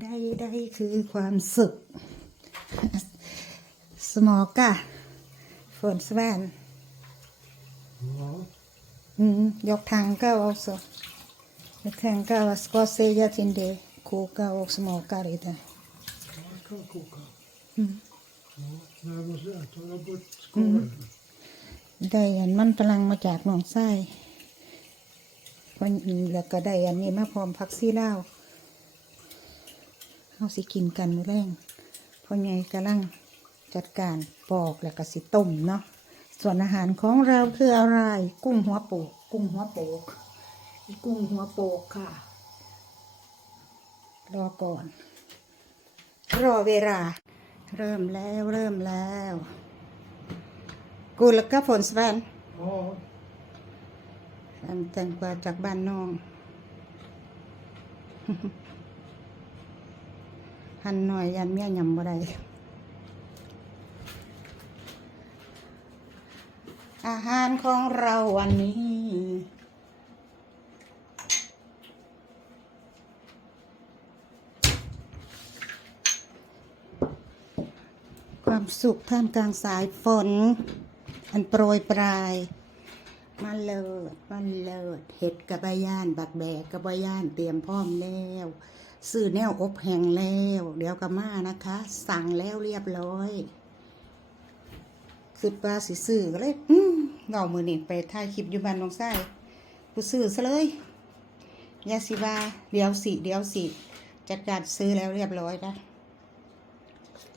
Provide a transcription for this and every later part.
ได้ได้คือความสุข สมอกะฝนสแวน Ja, อืมยกทางก็เอาสยกทางก็สกอเซียทินเดคูก็เอาสมอกะเลยแต่ man kan koka. Mm. Ja, men jag måste äta det bort skalet. ได้อันมันพลังมาจากหนองไส้วันแล้วก็ได้อันนี้มาพร้อมพักซี่เล่าว เอาสิกินกันมื้อแรงพ่อใหญ่กำลังจัดการปอกแล้วก็สิต้มเนาะส่วนอาหารของเราคืออะไร กุ้งหัวโปก กุ้งหัวโปกอีกุ้งหัวโปกค่ะ รอก่อน รอเวลา เริ่มแล้วเริ่มแล้วกูแล้วก็ฝนสแวน Ja, อันแต่งกว่าจากบ้านน้อง หันหน่อยยันเมียยำบ่ได้อาหารของเราวันนี้ ความสุขท่ามกลางสายฝน อันโปรยปลาย มาเลิศมาเลิศเห็ดกระบะย่าน บักแบกกระบะย่านเตรียมพร้อมแล้ว ซื้อแนวอบแห้งแล้ว เดี๋ยวก็มานะคะ สั่งแล้วเรียบร้อยคือปลาสิซื้อก็เลยอืมเงามือนี่ไปถ่ายคลิปอยู่บ้านน้องไส้กูซื้อซะเลยยาสิบาเดี๋ยวสิเดี๋ยวสิจัดการซื้อแล้วเรียบร้อยนะ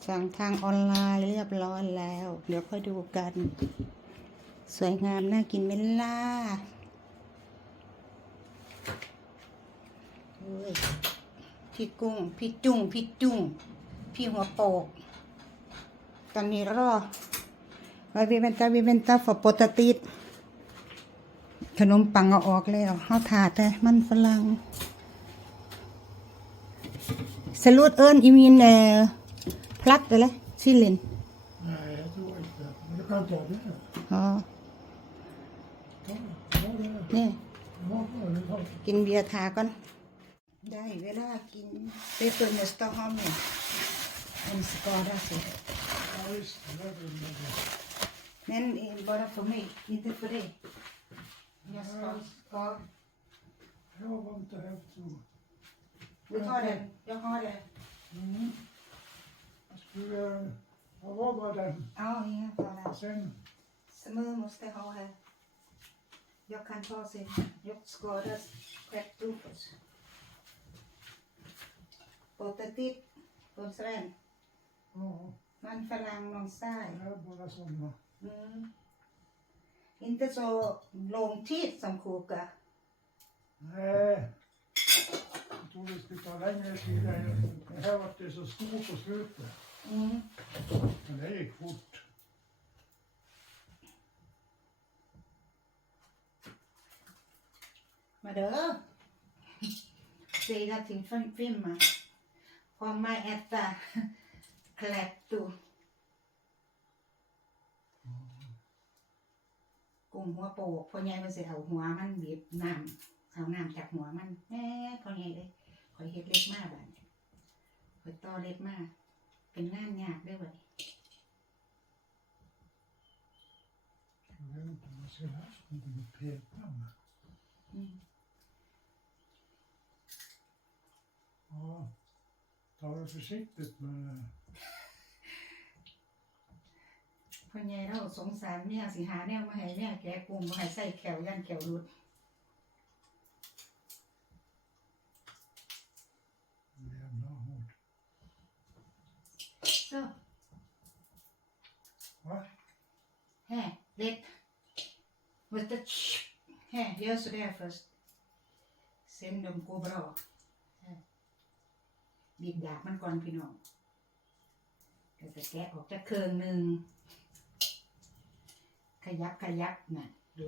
สั่งทางออนไลน์เรียบร้อยแล้ว เดี๋ยวค่อยดูกัน สวยงามน่ากินไหมล่ะเฮ้ย พี่กุ้ง พี่จุ้ง พี่จุ้ง พี่หัวโปก ตอนนี้รอไวเวเวนตาเวเวนตาฝปตติดขนมปังเอาออกแล้วเฮาถาดแต่มันฝรั่งสรุดเอิญอีมีนเอ่อพลัดไปเลยชิลิน nej jag tror inte. Men du kan ta det. อ๋อ Ta, ta det. นี่ Ja, ja, det tar กินเบียร์ทาก่อน ได้เวลากินเปเปอร์เนสตอฮอมเนี่ยอันสกอร์ได้สิ Ja, visst. Det är väl med det. Men eh, bara för mig, inte för dig. Jag ska, ska Jag var inte här så. du tar den, jag har den. Mm. Jag skulle... Jag var bara den. Ja, inga fara. Sen... Smör måste jag ha här. Jag kan ta sen. Jag skadar kräftropus. Potatis, på sven. Ja, Man förlang någon saj. det är bara sådana. Mm. Inte så lång tid som koka. Nej. Jag trodde det skulle ta längre tid. Det här var det så stort på slutet. Mm. Men det gick fort. Ma đỡ Đi ra thì phân phim mà Hôm mai äta klättu กุ้งหัวโปกพ่อใหญ่มันสิเอาหัวมันบีบน้ำเอาน้ำจากหัวมันแหน่พ่อใหญ่เลยคอยเฮ็ดเล็กมากแบบคอยต่อเล็กมาก เป็นงานยากด้วยบัดนี้ Jag vet inte om man ser här som det pekar med. อืม Ja. Ta det försiktigt med det. พ่อใหญ่เราสงสารเมียสิหาแนวมาให้เมียแกะกุ้งมาให้ใส่แขวยันแขวรุด Jävla hårt. så Va? här lätt vet du här gör så där först sen de går bra här. บีบดาบมันก่อนพี่น้องก็จะแกะออกจากเครื่องหนึ่งขยับขยับน่ะดู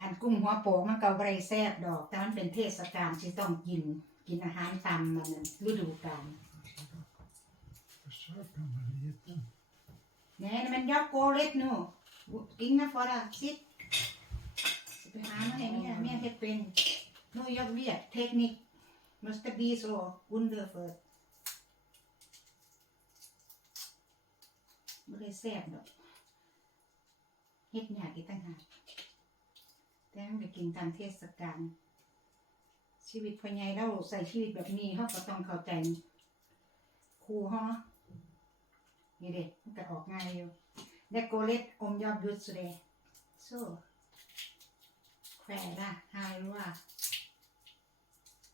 อันกุ้งหัวโปกมันก็บ่ไรแซ่บดอก แต่มันเป็นเทศกาลที่ต้องกิน กินอาหารตามมันน่ะฤดูกาล Försöka med lite. Nej, men jag går rätt nu. Inga fara. Sitt. ไปหามาให้แม่แม่เฮ็ดเป็นนูยกเวียดเทคนิค måste bli så under för บ่ได้แซ่บดอกเฮ็ดยากอีกต่างหากแต่มันไปกินตามเทศกาลชีวิตพ่อใหญ่เราใส่ชีวิตแบบนี้เขาก็ต้องเข้าใจครูเฮานาะนี่เด็กมันก็ออกง่ายอยู่ได้โกเล็ดอมยอบยุดสุดเลยโซ่ แขวละหายรู้ว่า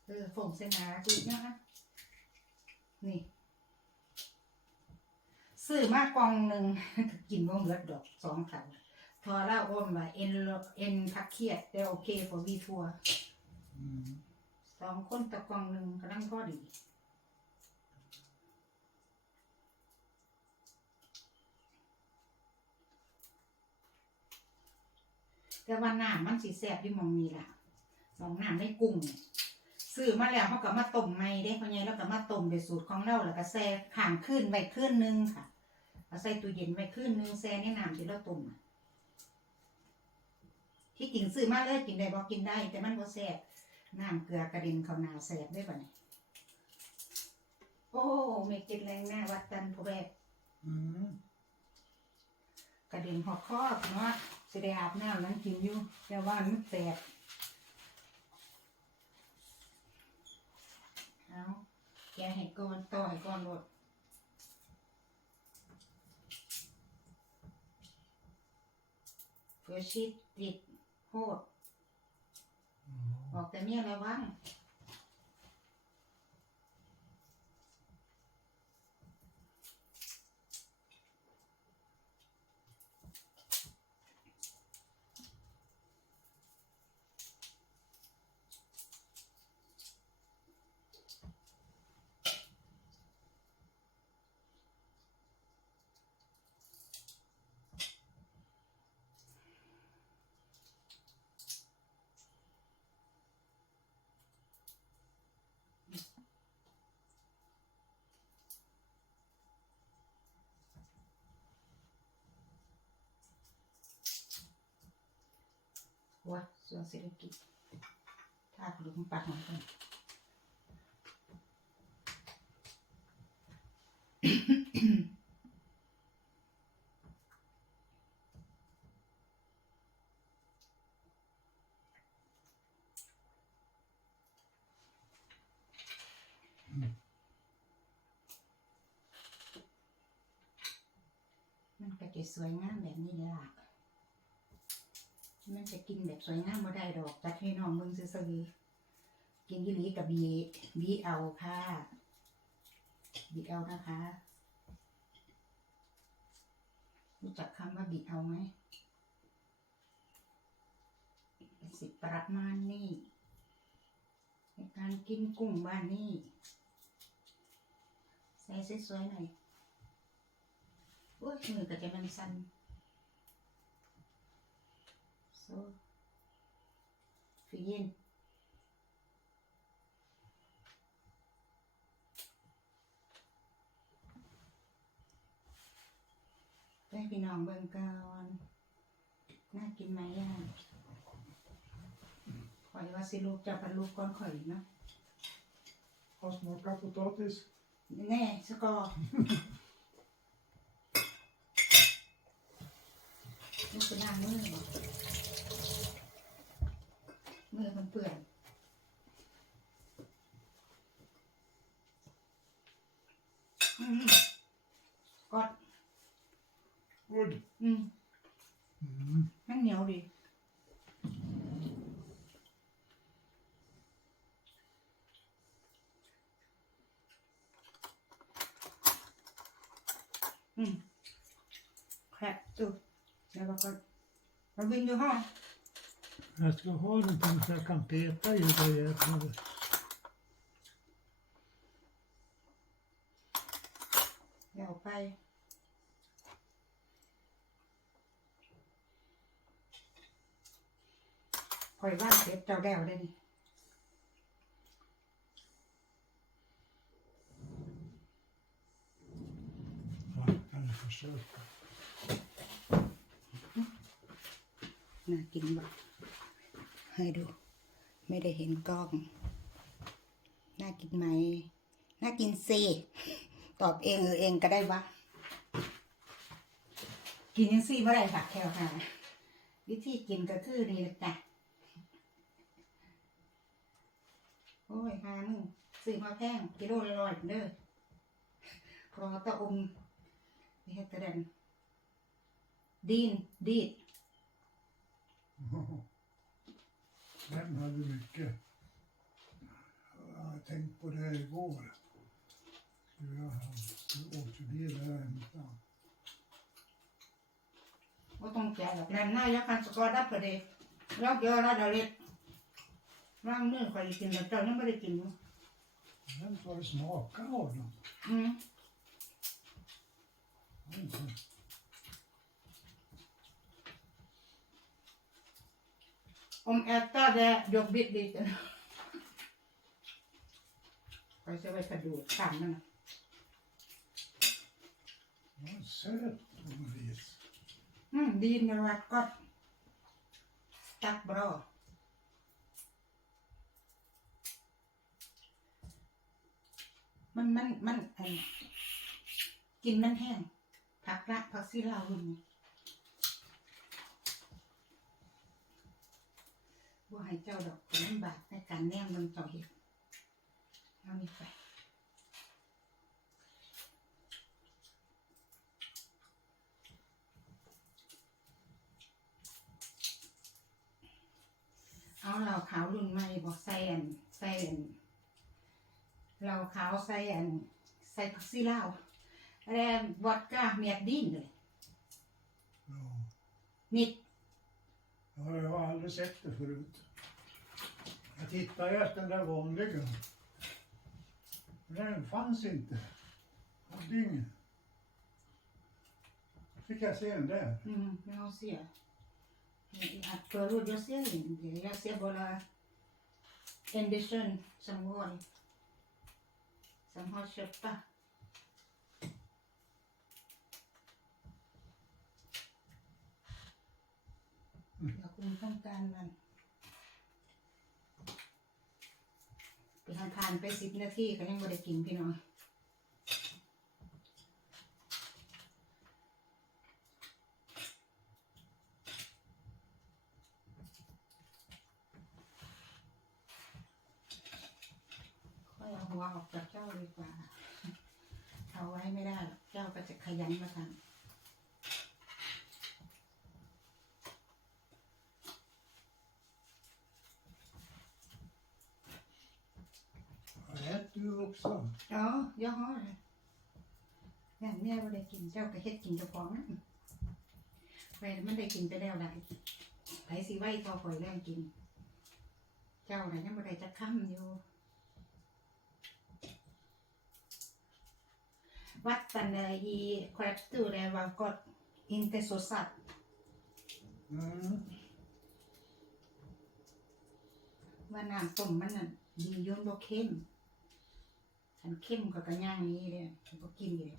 เออฝงเสนาจุดนะคะนี่ซื้อมากล่องหนึ่ง กินบ่เหมือดดอกสองถังพอเล่าอ้นว่าเอ็นโลเอ็นพักเครียดแต่โอเคพอวีทัว Mm. สองคนตะกล่องหนึ่งกำลังพอดี แต่ว่าน้ำมันสิแซ่บที่มองนี่ล่ะสองน้ำได้กุ้งเนี่ยซื้อมาแล้วเขาก็มาต้มไม่ได้เพราะไงแล้วก็มาต้มในสูตรของเราแล้วก็แช่ข้างขึ้นไว้ขึ้นนึงค่ะเอาใส่ตู้เย็นไว้ขึ้นนึงแช่ในน้ำที่เราต้มน่ะที่จริงซื้อมาเลยกินได้บอกกินได้ แต่มันบ่แซ่บน้ำเกลือกระเด็นเข้าหนาแซ่บได้ป่ะเนี่ยโอ้เมกินแรงหน้าวัดตันพอแบก Mm. กระเด็นหอกคอกเนาะ สิได้อาบน้ำนั้นกินอยู่แต่ว่ามันแสบเอาแกให้ก่อนต่อให้ก่อนรถเฟือชิดติดโหดบอกแต่เมียระวัง หัวส่วนเศรษฐกิจถ้าหลุมปากของคนมันก็จะสวยงามแบบนี้เลยล่ะ มันจะกินแบบสวยงามบ่ได้ดอกจัดให้น้องเบิ่งซื่อกินยี่หลีกับบีบีเอาค่ะบีเอานะคะ รู้จักคำว่าบีเอาไหมสิประมาณนี้ในการกินกุ้งบ้านนี่ใส่สวยๆหน่อยโอ้ยมือก็จะมันสั่น So. Für jeden. Đây พี่น้องเบิ่งก่อนน่ากินไหมอะข่อยว่าสิลูกจะเป็นลูกก่อนข่อยเนาะ Har smakat potatis? แน่สกอร์ลูกจะล้าง มือบ่มือมันเปื่อนอืมกอด Good. อืม Mm. มันเหนียวดีอืมแคบดูแล้วเราก็เราวิ่งอยู่ห้อง Jag ska ha någonting så jag kan peta i det jävlar. เดี๋ยวไปคอยว่านเสร็จเจ้าแล้วได้นี่ Ja, kan jag försöka. น่ากินบ่ ให้ดู ไม่ได้เห็นกล้อง น่ากินไหม น่ากินสิตอบเองเออเองก็ได้วะกินยังซี่ไม่ได้ค่ะแคลค่ะวิธีกินก็คือนี่แหละจ้ะโอ้ยหามึงซื้อมาแพงกิโลละร้อยเด้อรอตะอมนี่ให้กระเด็นดีนดีด Den hade mycket. Jag har tänkt på det igår. Jag åkte bil här hemifrån. ว่าต้องแก่หรอกแรงหน้ายกคันสกอร์ดับประเดี๋ยวยกเยอะแล้วเดี๋ยวเล็กร่างมือคอยกินแต่เจ้ายังไม่ได้กินอยู่ Den får det smaka av dem. อืม Mm. อมแอตตาแดยกบิดดีกันไปจะไปก ระดูกขันนั่นนะ Den var söt på något vis. อืมดีนรัดก็ตักบรอมันมันมันอันกินมันแห้งผักละผักซีลาวรุ่น บ่ให้เจ้าดอกผลลำบากในการแนมมันเจ้าเห็ดเอานี่ไปเอาเราขาวรุ่นใหม่บอกใส่อันใส่อันเราขาวใส่อันใส่ผักซีลาวแล้ววอดก้าเมียดดินเลย Ja. นิด Ja, jag har aldrig sett det förut. Jag tittade efter den där vanliga. Men den fanns inte. Hade ingen. Fick jag se den där. Mm, jag ser. Förut jag ser inte. Jag ser bara Anderson som går. Som har köpt. เราคุณต้องการมันไปทานทานไปสิบนาทีก็ยังไม่ได้กินพี่น้องค่อยเอาหัวออกจากเจ้าดีกว่า เอาไว้ไม่ได้หรอกเจ้าก็จะขยันมาท Ja, Ät du också? ำอ๋อย่อฮ้อเลยอย่างแม่ไม่ได้กินเจ้าก็เฮ็ดกินเจ้าของนั่นไปมันได้กินไปแล้วได้ไปสิไว้พอคอยแรงกิน เจ้าน่ะยังไม่ได้จะค้ำอยู่ Vatten i korrekturen var gott, inte så satt. Mm. ว่าน้ำต้มมันน่ะดีอย้อนบ่เข้มันเข้มก็กระย่างนี้เลยบ่กินเลย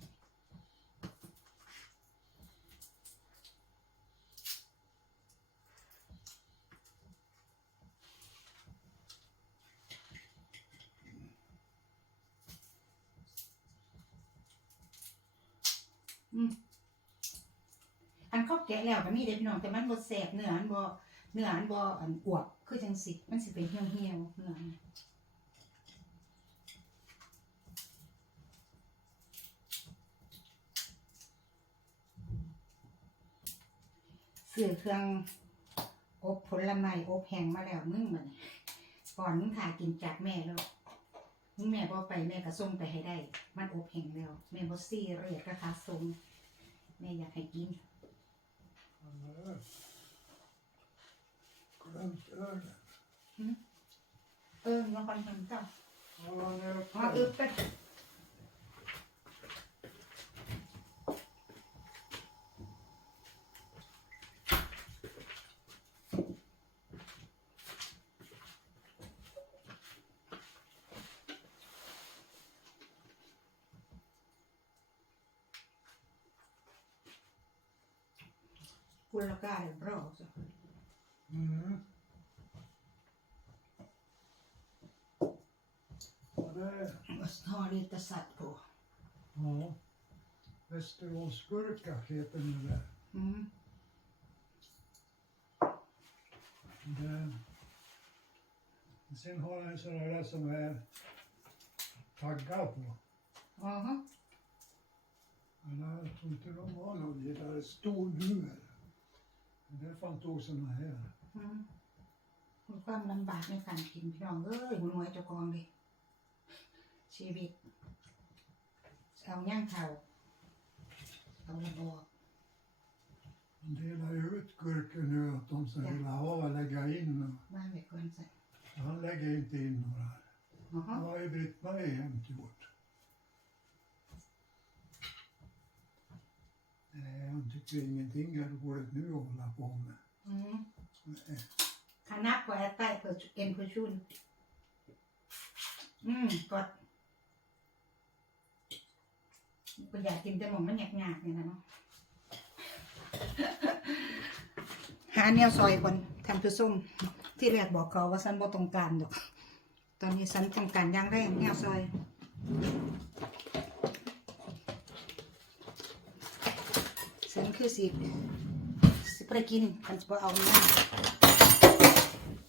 อืมอันเขาแกะแล้วก็มีเด็พี่น้องแต่มันบ่แสบเนื้ออันบ่เนื้ออันบ่อันอวบคือจังสิมันสิเป็นเหี่ยวเหี่ยวเนื้อ ซื้อเครื่องอบผลไม้อบแห้งมาแล้วมึงมันก่อนมึงถ่ายกินจากแม่แล้วมึงแม่บ่ไปแม่ก็ส่งไปให้ได้ มันอบแห้งแล้ว แม่บ่ซี่เรียกราคาส่งแม่อยากให้กิน Glömt ölen. เออมาคอนทำจ้า Ja, den är มา uppe. อึบไป Kuulemma kahden prosa. Mm. Ja, det... Vad lite satt på? Ja. Västeråsgurka heter nu det. Mm. det. Sen har jag en sån där som är taggar på. Jaha. Jag tror inte de har någon gitarr. Stor huvud. Det där stor nu. Det är fan tog såna här. อืมมีความลำบากในการกินพี่น้องเอ้ยมันหน่วยเจ้าของดิชีวิตเอาย่างเข่าเอาระบอก De delar ju ut gurkor nu att de som Ja. vill ha lägga in. บ้านเด็กคนใส่ Och han lägger inte in några. อ๋อ Det har ju Britt-Marie jämt gjort. Han tycker ingenting är roligt nu att hålla på med. อืม Nej. คณะกว่าแอตใต้เปิดเอ็นพุชุนอืมกดอยากกินแต่หมองมันหยาบๆเนี่ยนะเนาะ หาแนวซอยก่อนทำผู้ส้ม ที่แรกบอกเขาว่าฉันบ่ต้องการดอก ตอนนี้ฉันต้องการอย่างแรกแนวซอย ฉัน คือสิสิไปกินคันสิบ่เอาหน้า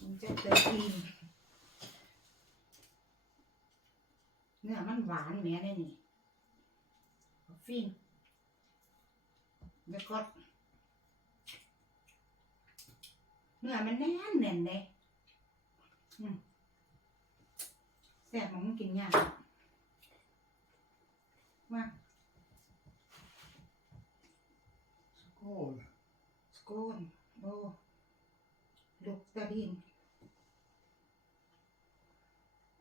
มันจะเติมอีนเนื้อมันหวานแหม่ได้นี่ฟินแล้วก็เนื้อมันแน่นแน่นเลยอืมแซ่บมันกินยากมาก นโอ้ลูกตะดิน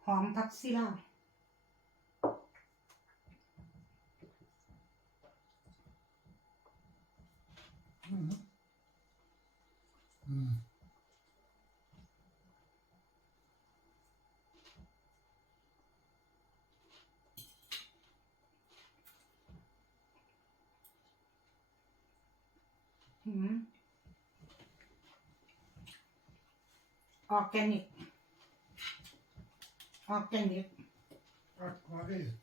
หอมทักซีลาอืมอืม ออร์แกนิก ออร์แกนิก ออร์แกนิก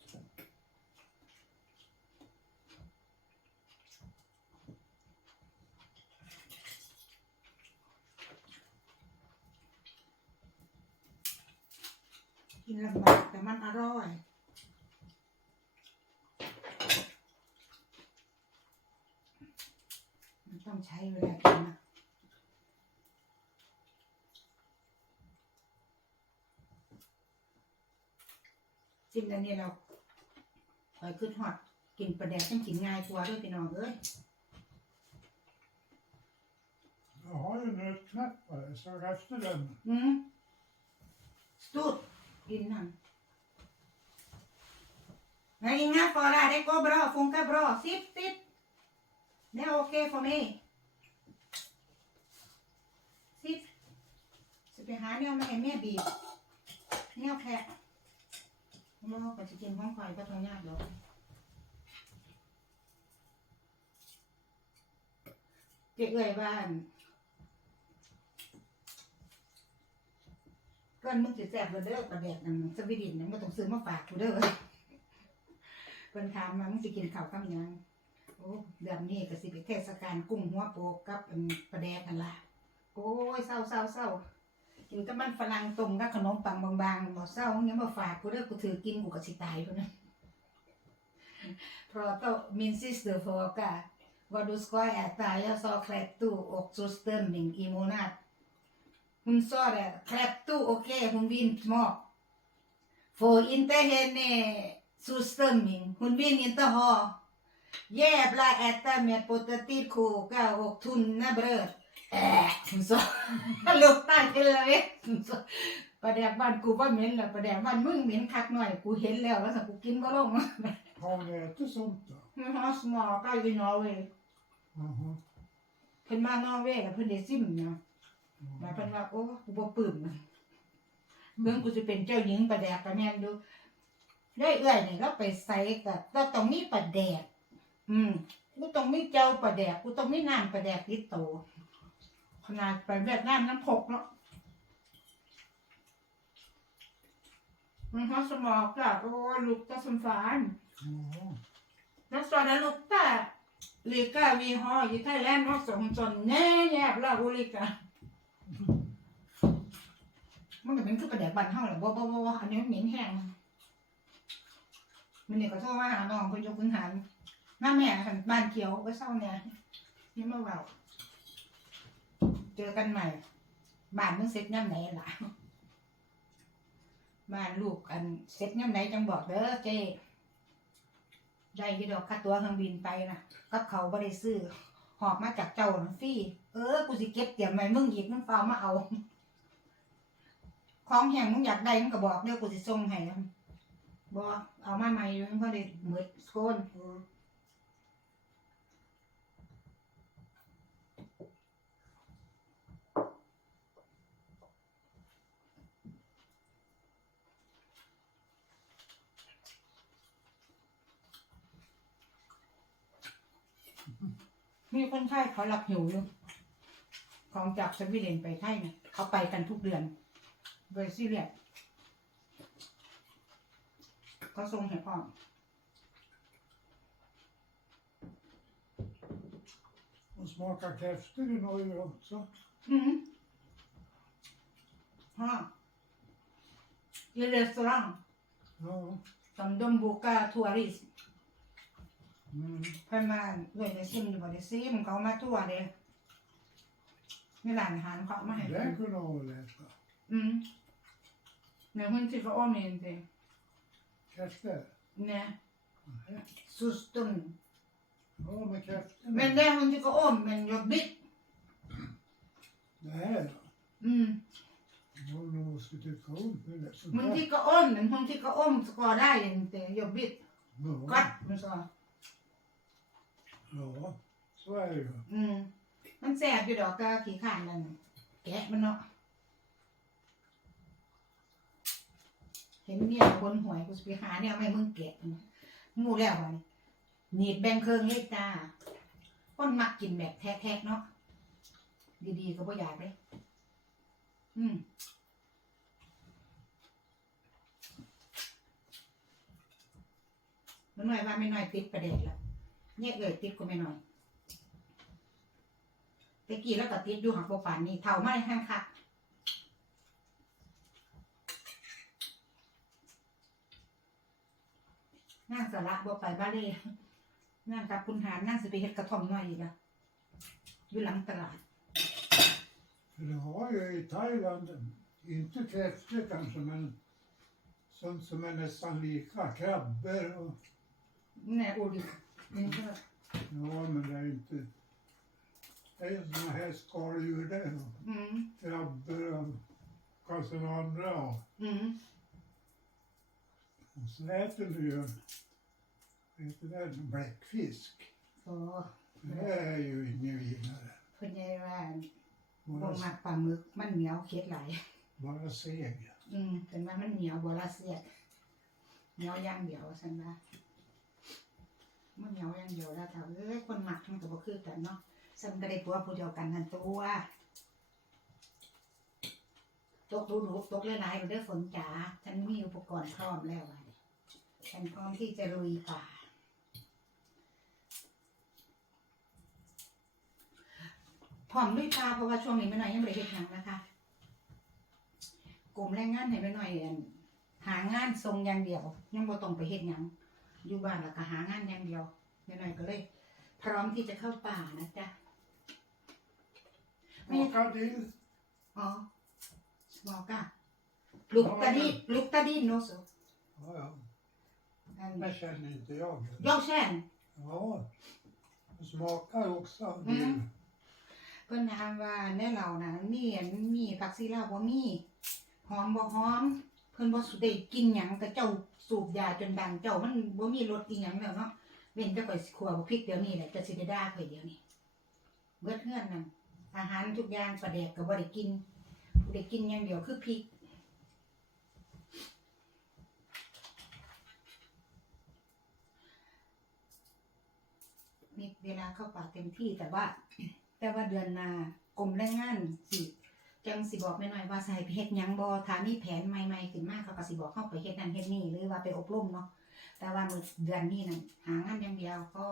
นลำบากแต่มันอร่อย มันต้องใช้เวลากินนะ กินอันนี้เราคอยขึ้นหอดกินปลาแดกต้องกินง่ายกว่าด้วยพี่น้องเอ้ย Jag har ju nötknappar, jag såg efter den. อืมสตูดกินนั่น Nej, inga fara, det går bra, funkar bra. Sitt, sitt. Det är okej för mig. Sitt. Så vi har nu med mer bil. Ni är okej. มัน ก็จะกินของข่อยก็ทำยากหรอกเจ๊เอ่ยบ้านก้อนมึงสิแซ่บเลยเด้อประเด็กนั่นสวีดินนั่นก็ต้องซื้อมาฝากกูเด้อเพิ่นถามมามึงสิกินข้าวกับหยังโอ้เดือนนี้ก็สิเป็นเทศกาลกุ้งหัวโปกกับประแดกกันละโอ้ยเศร้าเศร้าเศร้า กินกับมันฝรั่งต้มกับขนมปังบางๆหมอเศร้าเงี้ยมาฝากกูเด้อกูถือกินกูก็สิตายพุ่นนะเพราะต้อมินซิสเตอร์ฟอกะวัาดูสกอยแอตายาซอแคลตู้อกซูสเตอร์มิงอีโมนาดหุ่นซอดอะแคลปตู้โอเคหุ่นวินมอกโฟอินเตเฮเน่ซูสเตอร์มิงหุ่นวินอินเตฮอเย่ปลาแอตตาเมียปเตติโคกะอกทุนนะเบร์ะแดกบ้านกูว่าเหม็นแล้วประแดกบ้านมึงเหม็นคักหน่อยกูเห็นแล้วว่าสักกูกินบ่ลง Har ni ätit sånt då? มันฮอสมอใกล้ไปนอร์เวย์ Jaha. เพิ่นมานอร์เวย์แล้วเพิ่นได้ซิมเนาะมาเพิ่นว่าโอ้กูบ่ปลื้มนะเบิ่งกูสิเป็นเจ้าหญิงประแดกกะแม่นดูได้เอื้อยนี่เราไปใส่กับเราต้องมีประแดก อืมกูต้องมีเจ้าประแดกกูต้องมีน้ำประแดกติดโตว ขนาดไปเวียดนามน้ำพกเนาะ Man har smakat och luktar som fan. Ja. Jag sa det luktar lika vi har i Thailand också. Hon sa nej jävlar olika. มันก็เป็นคือประเดี๋ยวบันเท่าแหละบ่บ่บ่บ่อันนี้มันเหม็นแห้งมันนี่ก็โทษว่าหาน้องเพิ่นยกพื้นฐานหน้าแม่คันบ้านเขียวก็เศร้าเนี่ยนี่มาเว้า เจอกันใหม่ บ้านมึงเสร็จย่ำไหนล่ะบ้านลูกอันเสร็จย่ำไหนจังบอกเด้อเจ้ได้ยี่ดอกค่าตัวเครื่องบินไปนะกับเขาบ่ได้ซื้อหอบมาจากเจ้าน่ะฟรีเออ กูสิเก็บเตรียมไว้มึงอีกมึงเฝ้ามาเอา ของแห้งมึงอยากได้มึงก็บอกเดี๋ยวกูสิส่งให้บอกเอามาใหม่อยู่มึงก็ได้เหมือนโคน มีคนไข้เขาหลับหิวอยู่ของจากสวีเดนไปไทยเนี่ยเขาไปกันทุกเดือนโดยซีเรียสก็ส่งให้พ่อ Och smaka kräftor i Norge också. อืมฮะ i restaurang Ja. สำดมบุกาทัวริส Mm. เพิ่นมาด้วยในซิมอยู่บ่ได้ซิมเขามาทั่วเลยในร้านอาหารเขาเอามาให้ Det kunde hon väl äta. อืมเนี่ย hun tycker om inte Kräftor? เนี่ย Nej. สุสตุน Ja, men kräftor. Men det hon tycker om, men jobbigt. Nej då. อืม Hon nog skulle tycka om det. Sånt hon där. tycker om, men hon tycker om ska det inte jobbigt. Ja. Gott, hon sa. ja, så är det ju. อื อ๋อใช่หรออืมมันแสบอยู่ดอกก็ขี้ข้านมันแกะมันเนาะเห็นเนี่ยบนหวยกูสิไปหาเนี่ยไม่มึงแกะมูแล้ววันหนีดแบงเครื่องเลยจ้าคนมักกินแบบแท้ๆเนาะดีๆก็บ่อยากเลยอืมมันหน่อยว่าไม่น้อยติดประเด็นละ เนี่ยเอ่ยติดก็ไม่น้อยตะกี้แล้วก็ติดอยู่หักโบปานนี่เท่าไม่ห้างคักนั่งสาระบ่ไปบ้านเลยนั่งกับคุณหารนั่งสิไปเฮ็ดกระท่อมน้อยอีกอะอยู่หลังตลาด För det har ju i Thailand, inte kräftor kanske, men sånt som är nästan lika. Krabbor och... แน่ โอดินี่ก็ Ja, men det är inte... Det är såna här skaldjur där. Och อืม krabbor och kanske några andra. Och, อืม och så äter du ju... Vad heter det? Bläckfisk. โอ้ Det är ju ingen vidare. เพิ่นใหญ่ว่าบ่ Bara, มักปลาหมึกมันเหนียวเค็ดหลาย bara seg. อืมเป็นว่ามันเหนียวบัวลาเสียดเหนียวอย่างเดียวฉันว่า มันเหนียวอย่างเดียวแล้วถ้าเอ้ยคนหมักมันก็บ่คือกันเนาะฉันก็ได้ผัวผู้เดียวกันนั่นตัวตกดูดูตกหลายมันได้ฝนจ๋าฉันมีอุปกรณ์พร้อมแล้วฉันพร้อมที่จะลุยป่าพร้อมลุยป่าเพราะว่าช่วงนี้ไม่น้อยยังไม่ได้เฮ็ดหยังนะคะกลุ่มแรงงานให้ไปหน่อยอั่นหางานทรงอย่างเดียวยังบ่ต้องไปเฮ็ดหยัง อยู่บ้านแล้วก็หางานอย่างเดียวไปหน่อยก็เลย พร้อมที่จะเข้าป่านะจ๊ะ Smaka till. อ๋อสมอก้าลูกตาดีลูกตาดีโนโซ Ja, ja. อัน Det känner inte jag. ยอกแช่น Ja, det smakar också. Mm. เพิ่นถามว่าในเรานะมีอันมีผักซีลาวบ่มีหอมบ่หอม เพิ่นบ่สุได้กินหยังแต่เจ้า สูบยาจนดังเจ้ามันบ่มีรสอีหยังแล้วเนาะเว้นแต่ข่อยสิขัวบ่พริกเดี๋ยวนี้แหละจะสิได้ด่าข่อยเดี๋ยวนี้เบิดเฮือนนั่นอาหารทุกอย่างปลาแดกก็บ่ได้กินบ่ได้กินอย่างเดียวคือพริกมีเวลาเข้าป่าเต็มที่แต่ว่า แต่ว่าเดือนหนากรมแรงงานสิ จังสิบอกแม่น้อยว่าสิให้ไปเฮ็ดหยังบ่ถ้ามีแผนใหม่ๆขึ้นมาเขาก็สิบอกเฮาไปเฮ็ดนั่นเฮ็ดนี่หรือว่าไปอบรมเนาะแต่ว่ามื้อเดือนนี้นั่นหางานอย่างเดียวก็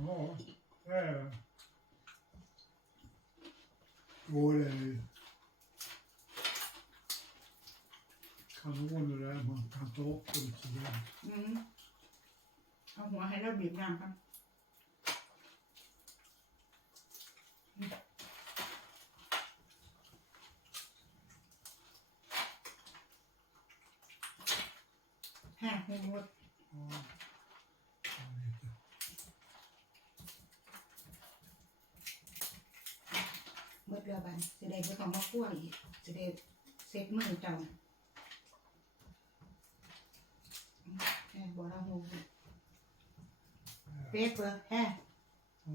Det har hon bort. Mm. Men på det tillfället gott. Ja. Ja, det är Jo, det är ju kanoner där man kan ta upp dem sådär. อืมเอาหัวให้เราบีบน้ำกันฮะไม่หมด Ja. Jag vet inte. เมื่อเดือนบัน จะได้ไม่ต้องมาคั่วอีกจะได้เซ็ตมือเจ้าแม่บอกเราหูเป๊ะเปอร์แฮะโอ้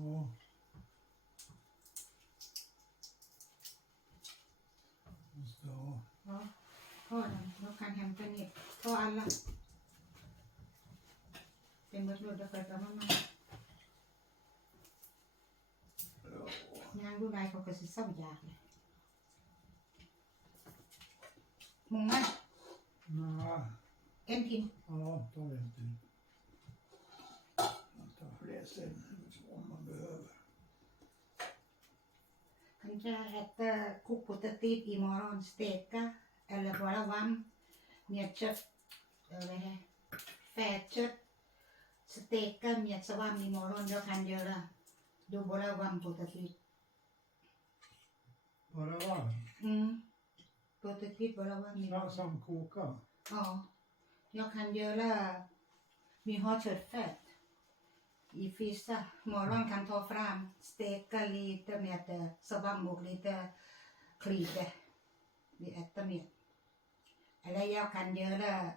พ่อทำแล้วการแฮมเป็นเน็ตยพ่ออันละเป็นมดรถแล้วไปกับมามาย่านดูนายเขาก็สิเศร้ายากเลย ร์คุกปุตติดอีมอรอนสเต็กกะ eller bara varm mjölkkött eller fätkött steka mjölkvarm imorgon jag kan göra du bara varm potatis Bara varm. mm potatis bara varm Sa- imorgon Som koka. Ja, jag kan göra, vi har köttfärt i frysa. Morgon kan ta fram, steka lite med eh, svampmugg och lite kryddor. Vi äter med. Eller jag kan göra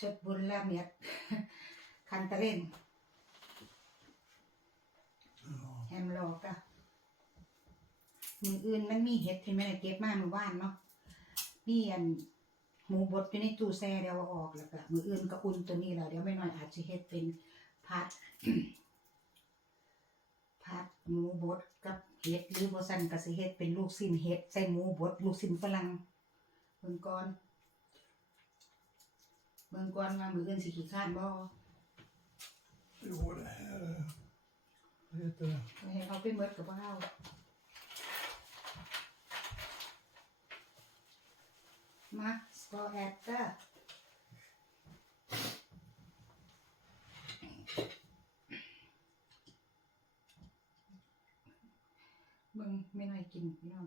köttbullar med kantarin, Ja. hemlaga. มืออื่นมันมีเห็ดที่แม่ได้เก็บมาเมื่อวานเนาะ มีอันหมูบดอยู่ในตู้แช่เดี๋ยวเอาออกแล้วก็มืออื่นก็อุ่นตัวนี้แล้วเดี๋ยวไม่น้อยอาจจะเฮ็ดเป็นผัดผัดหมูบดกับเห็ดหรือบ่ซั่นก็สิเฮ็ดเป็นลูกชิ้นเห็ดใส่หมูบดลูกชิ้นฝรั่งเบิ่งก่อนเบิ่งก่อนว่ามืออื่นสิขี้คร้านบ่ Jo, det här är... Vad heter det? ไม่ให้เขาไปหมดกับบ่เฮา มา ska äta เบิ่งไม่น้อยกินพี่น้อง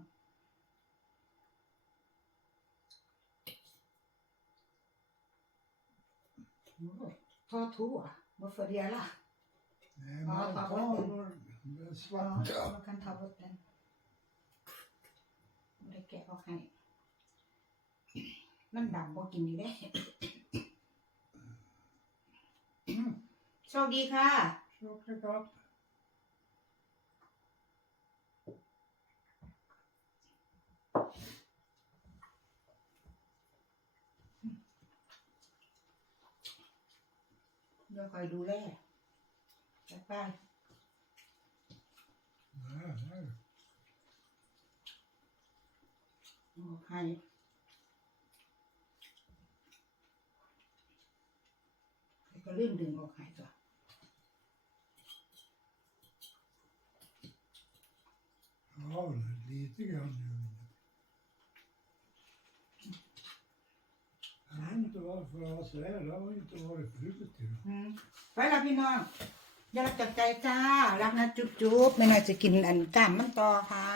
โอ้ทอทั่วบ่ för det alla Nej, Ja, man ta tar bort den. några ja, svarta. man kan ta bort den บ่ได้แกะออกให้มันดำบ่กินนี่เด้อืมโชคดีค่ะ Choklad. เดี๋ยวคอยดูแลจัดไป Nej, nej. ออกให้แล้ว ก็เรื่องดึงออกให้ตัว Ja, lite grann gör vi det. Jag vet inte varför det var så här. Det har inte varit förut ju. อืมไปละพี่น้องอย่ารักจับใจจ้า รักนะจุ๊บๆไม่น่าจะกินอันกล้ามมันต่อค่ะ